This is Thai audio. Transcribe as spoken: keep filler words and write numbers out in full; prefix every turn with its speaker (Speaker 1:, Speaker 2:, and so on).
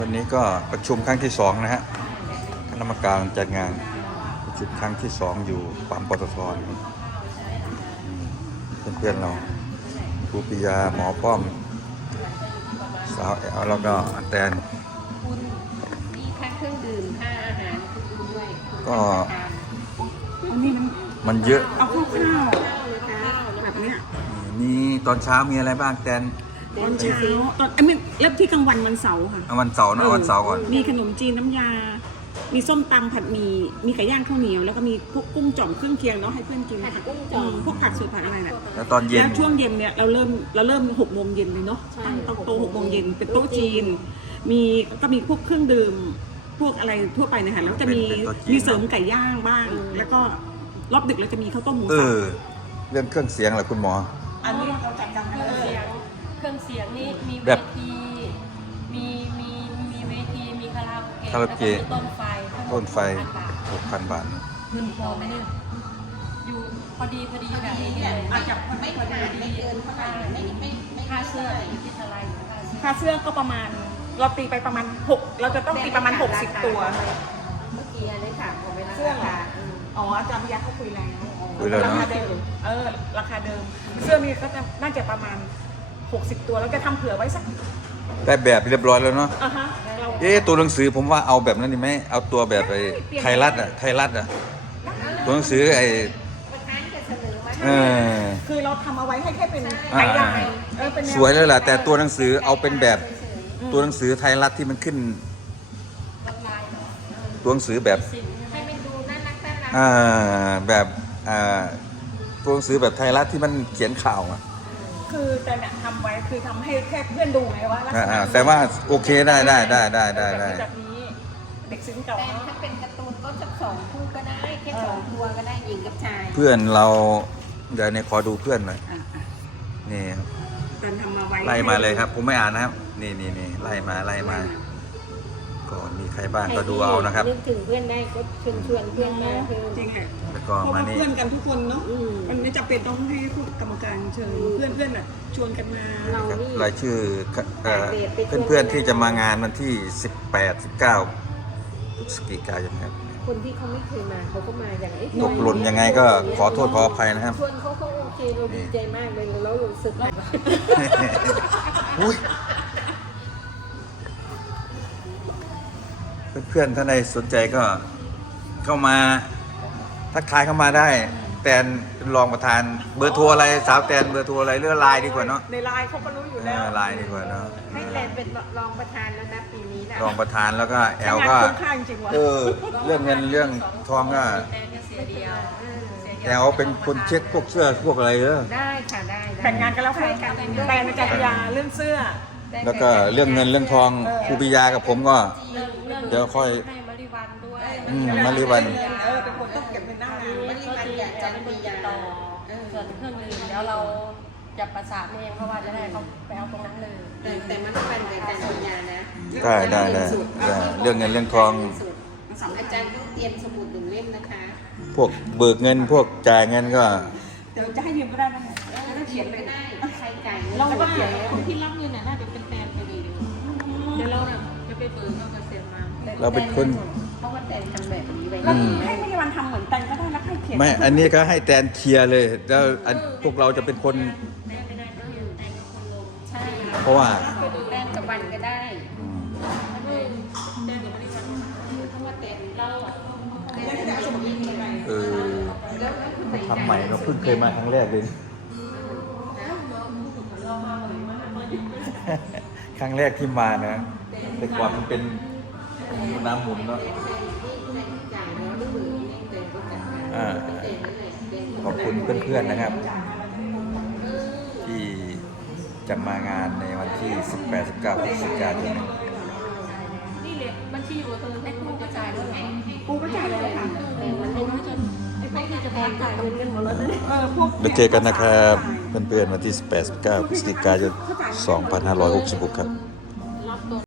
Speaker 1: วันนี้ก็ประชุมครั้งที่สองนะฮะคณะกรรมการจัดงานประชุมครั้งที่สองอยู่ปั๊มปตทครับเพื่อนๆเราครูปิยาหมอป้อมสาวแอลแล้วก็อันแตน
Speaker 2: คุณมีค่าเครื่องดื่มค่าอาหารคุณด้วย
Speaker 1: ก็
Speaker 3: อันนี้มัน
Speaker 1: มันเยอะ
Speaker 3: เอาข้าวข้าว
Speaker 2: ข้าวนะคะ
Speaker 3: แบบเนี้ย
Speaker 1: นี่ตอนเช้ามีอะไรบ้างแตน
Speaker 3: ตอนเช้าตอนไอ้ไม่เริ่มที่กลางวันวันเสาร์ค่ะ
Speaker 1: เอาวันเสาร์นะเอาวันเสาร์ก่อน
Speaker 3: มีขนมจีนน้ำยา มีส้มตำผัดหมี่มีไก่ย่างข้าวเหนียวแล้วก็มีพวกกุ้งจ่อมเครื่องเคียงเนาะให้เพื่อนกิน
Speaker 2: ผัด
Speaker 3: ค่ะ
Speaker 2: กุ้ง
Speaker 3: อื
Speaker 2: จ่อ
Speaker 3: ม
Speaker 2: ม
Speaker 3: พวกผักสดผักอะไรน่ะ
Speaker 1: แล้วตอนเย็น
Speaker 3: แล้วช่วงเย็นเนี่ยเราเริ่มเราเริ่มหกโมงเย็นเลยเนาะ
Speaker 2: ใช่
Speaker 3: ตั้งโต๊ะหกโมงเย็นเป็นโต๊ะจีน มีก็มีพวกเครื่องดื่มพวกอะไรทั่วไปนะคะแล้วจะมี
Speaker 1: เป็นโต๊ะจีน
Speaker 3: มีเสริมไก่ย่างบ้าง แล้วก็รอบดึกเราจะมีข้าวต้มหมู
Speaker 1: เอ
Speaker 3: สับ
Speaker 1: อเรื่องเครื่องเสียงแหละคุณหมอ
Speaker 3: อันนี้เราจัดการ
Speaker 2: เค
Speaker 3: กัน
Speaker 2: รื่อง
Speaker 3: เลย
Speaker 2: เสียงเครื่องเสียงนี่มี
Speaker 1: แบ
Speaker 2: เว
Speaker 1: บ
Speaker 2: ทีมีมีมีเวทีมีคาราโอเกะ
Speaker 1: คาราโอเกะ
Speaker 2: แล้วก็มีต้นไฟทั้งหมด
Speaker 1: ต้นไฟ
Speaker 2: หกพันบาท
Speaker 1: หกพันบาท
Speaker 2: เงินพอไหมเนี่ยอยู่พอดีพอดีแบบนี้เลย
Speaker 3: อาจจะไม่พอดี
Speaker 2: ไม่เกินเท่าไหร่ไม่ไม่ไม่ค่าเสื้ออยู่ที่เท่าไหร่ค่าเสื้อ
Speaker 3: ค่าเสื้อก็ประมาณเราตีไปประมาณหกเราจะต้องตีประมาณหกสิบตัว
Speaker 2: เมื่อกี้อันนี้ค่ะผมไปรา
Speaker 3: เสื้อเหรอ
Speaker 2: คาอืม
Speaker 3: อ๋ออาจารย์พิยาเขาคุยแล้ว
Speaker 1: คุยแล้วเนอะ
Speaker 3: ราคาเดิมเออราคาเดิม เสื้อนี่ก็จะน่าจะประมาณหกสิบตัวแล้วจะทำเผื่อไว้สัก
Speaker 1: ได้แบบเรียบร้อยแล้วเนาะ
Speaker 3: อ่ะฮะเรา
Speaker 1: เอ๊ะตัวหนังสือผมว่าเอาแบบนั้นดีไหมเอาตัวแบบไอ้ไทยรัฐอ่ะไทยรัฐอ่ะตัวหนังสือไอ้
Speaker 2: ประธานจะเสนอมา
Speaker 1: เออ
Speaker 3: คือเราทำเอาไว้ให้แค่เป็น
Speaker 1: อ่า
Speaker 3: ไกด์ไลน์เออเป็นแน
Speaker 1: สวยแล้วล่ะแต่ตัวหนังสือเอาเป็นแบบ
Speaker 3: อืม
Speaker 1: ตัวหนังสือไทยรัฐที่มันขึ้น
Speaker 2: ลดลายเนาะ
Speaker 1: ตัวหนังสือแบบ
Speaker 2: สิ่งให้มันดูน่ารักน่ารัก
Speaker 1: อ่าแบบอ่าตัวหนังสือแบบไทยรัฐที่มันเขียนข่าวอ่ะ
Speaker 3: คือแต่เนี่ยทำไว้คือทำให้แค่เพื่อนดูไงว่าลักษ
Speaker 1: อ่า
Speaker 3: ณะ
Speaker 1: อ่าแต่ว่าโอเคได้ได้ได้ได้ได้ได้
Speaker 3: แบบนี้เด็กซึ้งเก่า
Speaker 2: แต่
Speaker 3: เนาะ
Speaker 2: ถ้าเป็นการ์ตูนก็สักสองคู่ก็ได้แค่สองตัวก็ได้หญิงกับชาย
Speaker 1: เพื่อนเราเดี๋ยวในขอดูเพื่อนหน่อย
Speaker 3: อ่ะอ่ะ
Speaker 1: นี่ครับ
Speaker 3: ตอนทำมาไว้
Speaker 1: ไล่มาเลยครับ ผมไม่อ่านนะครับ นี่นี่นี่ไล่มาไล่มาก่อนมีใครบ้างก็ดูเอานะครับ
Speaker 2: นึกถึงเพื่อนได้ก็ชวนชวนเพื่อนมาคือ
Speaker 3: จริงแหละ
Speaker 1: แล้วก็
Speaker 3: เพราะ
Speaker 1: มา
Speaker 3: ว่า
Speaker 1: นี่
Speaker 3: เพื่อนกันทุกคนเนาะ
Speaker 2: อืม
Speaker 3: มันไม่จำเป็นต้องให้ผู้กรรมการเชิญเพื่อนเพื่อนๆอ่ะชวนกันมา
Speaker 2: เรา
Speaker 1: ครับ
Speaker 2: นี่
Speaker 1: รายชื่อเอ่อเพื่อนๆที่จะมางานวันที่สิบแปด สิบเก้าพฤศจิกายนครับ
Speaker 2: คนที่เขาไม่เคยมาเขาก็มาอย่างนี้
Speaker 1: ตกหล่นยังไงก็ขอโทษขออภัยนะครับ
Speaker 2: ชวนเขาก็โอเคเราดีใจมากเลยแล้วรู้สึกว่า
Speaker 1: อุ๊ยเพื่อนๆท่านใดสนใจก็เข้ามาทักทายเข้ามาได้ แตนรองประธานเบอร์โทรอะไรสาวแตนเบอร์โทรอะไรเรื่องไลน์ดีกว่าเนาะ
Speaker 3: ในไลน์เขาก็รู้อยู่
Speaker 1: เอ
Speaker 3: แล้ว
Speaker 1: อไลน์ดีกว่าเนาะ
Speaker 2: ให้แลนเป็นรองประธานแล้วนะปีนี้นะ
Speaker 1: รองประธานแล้วก็แอล
Speaker 3: งาน
Speaker 1: ก็
Speaker 3: ค่อนข้างจริงวะ
Speaker 1: เออเรื่องเงินเรื่องทองก็
Speaker 2: แอนก็เสียเดียว
Speaker 1: แอลเป็นคนเช็คพวกเสื้อพวกอะไรเออ
Speaker 2: ได้ค่ะได้ได้
Speaker 3: แบ่งงานกันแล้วค่ะแต่ในจักรยานเรื่องเสื้อ
Speaker 1: แล้วก็เรื่องเงินเรื่องทองครูปิยากับผมก็
Speaker 2: เรื่องเรื่อง
Speaker 1: เดี๋ยวค่อย
Speaker 2: ให้มาริวันด้วย
Speaker 1: อืมมาริวัน
Speaker 3: เออเป็นคนต้องเก็บเงินหน้างาน
Speaker 2: มาริวันอยากจะมีต่อส่วนเครื่องดื่มแล้วเราจะประสานเองเพราะว่าจะได้เขาไปเอาตรงนั้นเลยแต่แต่มาริวันกับการปัญญานะ
Speaker 1: ได้ได้ได้ได้เรื่องเงินเรื่องทอง
Speaker 2: อาจารย์ต้องเตรียมสมุดหนึ่งเล่มนะคะ
Speaker 1: พวกเบิกเงินพวกจ่ายเงินก็
Speaker 3: เดี๋ยวจะให้ยืมก็ได้นะจะได้เขียนเลย
Speaker 2: ได้ใครจ่าย
Speaker 3: เราว่า
Speaker 2: คนที่รับเงินน่ะน่าจะเป็นแฟนไปดีเดี๋ยวเราน่ะจะไปเบิกเอาเปอร์เซ็นต์มา
Speaker 1: เราเป็นคน
Speaker 2: เพราะว่าแต่ทำแบบนี้ไว้
Speaker 3: แล้วให้ไม่ได้วันทำเหมือนแตงก็ได้แล้วให้เขียน
Speaker 1: ไม่อันนี้ก็ให้แตนเคลียร์เลยแล้วอันพวกเราจะเป็นคน
Speaker 2: ได้ไม่ได้ก็อยู่แต่กับคนลงใช่
Speaker 1: เพราะว่า
Speaker 2: ไปดูแต้มกับวันก็ได้ถ้าเป็นแต้มกับวันเพราะว่าแต่เราอ่ะ
Speaker 1: เออทำใหม่เราเพิ่งเคยมาครั้งแรกเลยครั้งแรกที่มานะแต่ก่อนมันเป็นน้ำหมุนเนาะอ่าขอบคุณเพื่อนๆนะครับ ที่จะมางานในวันที่ สิบแปด สิบเก้า พฤศจิกายน
Speaker 2: นี่เลยบัญชีอยู่กับเธอให้ครูกระจายด้วยไง
Speaker 3: ปูก็จ่ายเลยค่ะ
Speaker 2: แต่มันให้น้อยจนไอ้พวกที่จะแพงจ่ายเงินกันหมดแล้วนะ
Speaker 3: เออพวก
Speaker 1: ไปเจอกันนะครับเพื่อนๆวันที่ สิบแปด สิบเก้า พฤศจิกายน สองพันห้าร้อยหกสิบหกครับ